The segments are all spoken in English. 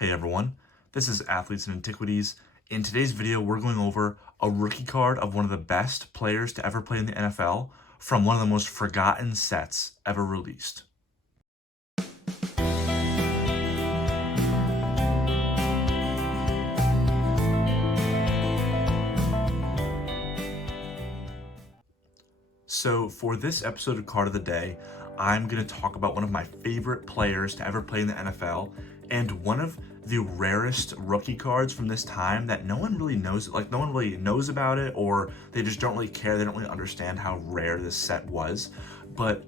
Hey everyone, this is Athletes and Antiquities. In today's video, we're going over a rookie card of one of the best players to ever play in the NFL from one of the most forgotten sets ever released. So for this episode of Card of the Day, I'm going to talk about one of my favorite players to ever play in the NFL and one of the rarest rookie cards from this time that no one really knows, no one really knows about it, or they just don't really care. They don't really understand how rare this set was. But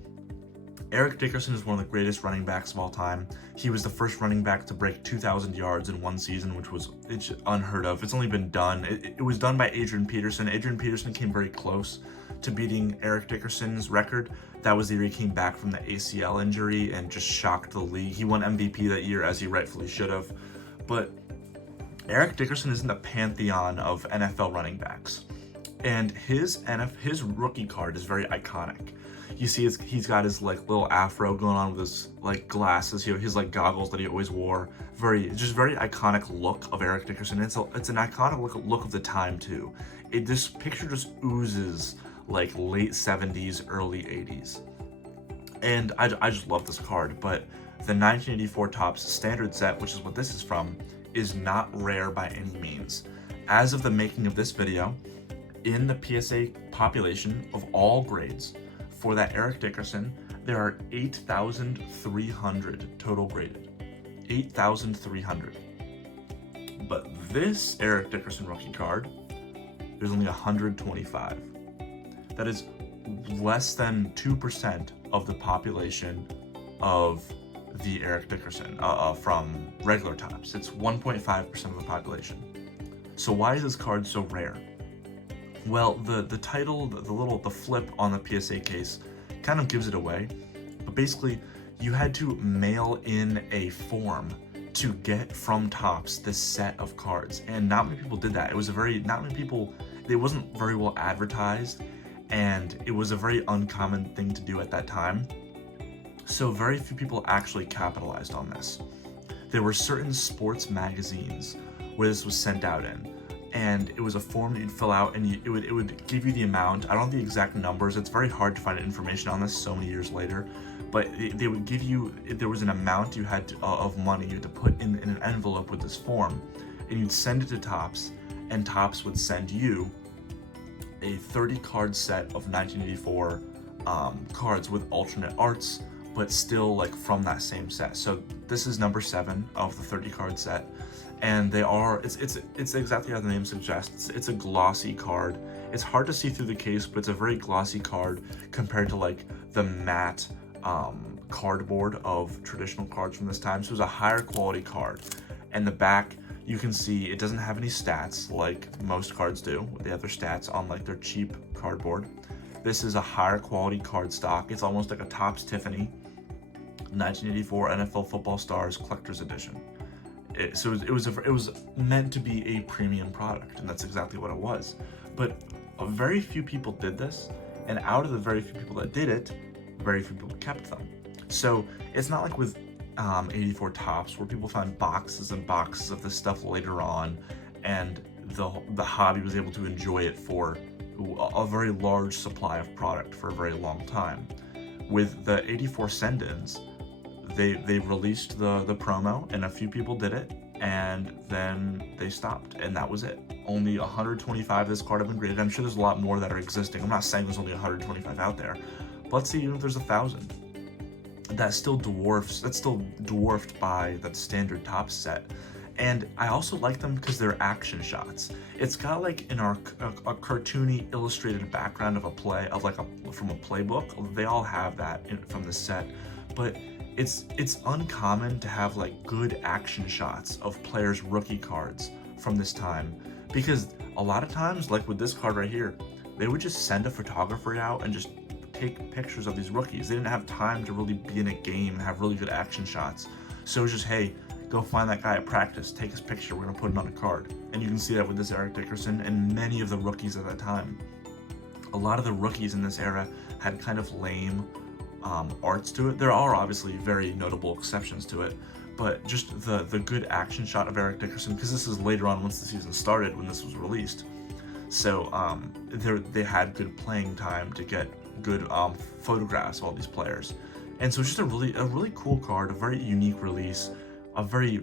Eric Dickerson is one of the greatest running backs of all time. He was the first running back to break 2,000 yards in one season, which was unheard of. It's only been done. It was done by Adrian Peterson. Adrian Peterson came very close to beating Eric Dickerson's record. That was the year he came back from the ACL injury and just shocked the league. He won MVP that year, as he rightfully should have. But Eric Dickerson is in the pantheon of NFL running backs. And his rookie card is very iconic. You see, he's got his little afro going on with his glasses, his goggles that he always wore. Very iconic look of Eric Dickerson. It's an iconic look of the time too. This picture just oozes late 70s, early 80s. And I just love this card. But the 1984 Topps standard set, which is what this is from, is not rare by any means. As of the making of this video, in the PSA population of all grades, for that Eric Dickerson, there are 8,300 total graded. 8,300. But this Eric Dickerson rookie card, there's only 125. That is less than 2% of the population of the Eric Dickerson from regular Topps. It's 1.5% of the population. So why is this card so rare? Well, the title, the flip on the PSA case kind of gives it away. But basically, you had to mail in a form to get from Topps this set of cards, and not many people did that. It wasn't very well advertised, and it was a very uncommon thing to do at that time. So very few people actually capitalized on this. There were certain sports magazines where this was sent out in. And it was a form that you'd fill out, and it would give you the amount. I don't know the exact numbers. It's very hard to find information on this so many years later. But they would give you, there was an amount you had of money you had to put in an envelope with this form, and you'd send it to Topps, and Topps would send you a 30-card set of 1984 cards with alternate arts, but still from that same set. So this is number 7 of the 30-card set. And it's exactly how the name suggests. It's a glossy card. It's hard to see through the case, but it's a very glossy card compared to the matte cardboard of traditional cards from this time. So it was a higher quality card. And the back, you can see it doesn't have any stats like most cards do. They have their stats on their cheap cardboard. This is a higher quality card stock. It's almost like a Topps Tiffany 1984 NFL Football Stars Collector's Edition. So it was meant to be a premium product, and that's exactly what it was. But very few people did this, and out of the very few people that did it, very few people kept them. So it's not like with 84 Topps where people found boxes and boxes of this stuff later on, and the hobby was able to enjoy it for a very large supply of product for a very long time. With the 84 send-ins, they released the promo, and a few people did it, and then they stopped, and that was it. Only 125 of this card have been graded. I'm sure there's a lot more that are existing. I'm not saying there's only 125 out there, but let's see even if there's 1,000. That's still dwarfed by that standard Topps set. And I also like them because they're action shots. It's got a cartoony illustrated background of a play, from a playbook. They all have that from the set, but it's uncommon to have good action shots of players' rookie cards from this time, because a lot of times, with this card right here, they would just send a photographer out and just take pictures of these rookies. They didn't have time to really be in a game and have really good action shots. So it was just, hey, go find that guy at practice, take his picture, we're gonna put it on a card. And you can see that with this Eric Dickerson and many of the rookies at that time. A lot of the rookies in this era had kind of lame arts to it. There are obviously very notable exceptions to it, but just the good action shot of Eric Dickerson, because this is later on once the season started when this was released. So they had good playing time to get good photographs of all these players, and so it's just a really cool card, a very unique release, a very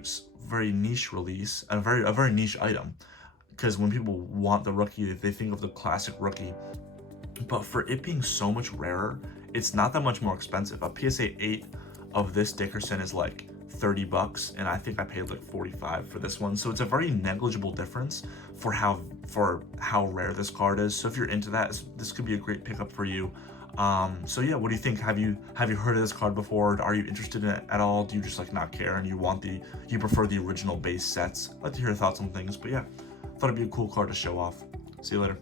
niche release, and a very niche item. Because when people want the rookie, they think of the classic rookie. But for it being so much rarer, it's not that much more expensive. A PSA 8 of this Dickerson is like $30, and I think I paid like $45 for this one. So it's a very negligible difference for how rare this card is. So if you're into that, this could be a great pickup for you. So yeah, what do you think? Have you heard of this card before? Are you interested in it at all? Do you just like not care and you prefer the original base sets? I'd like to hear your thoughts on things. But yeah, thought it'd be a cool card to show off. See you later.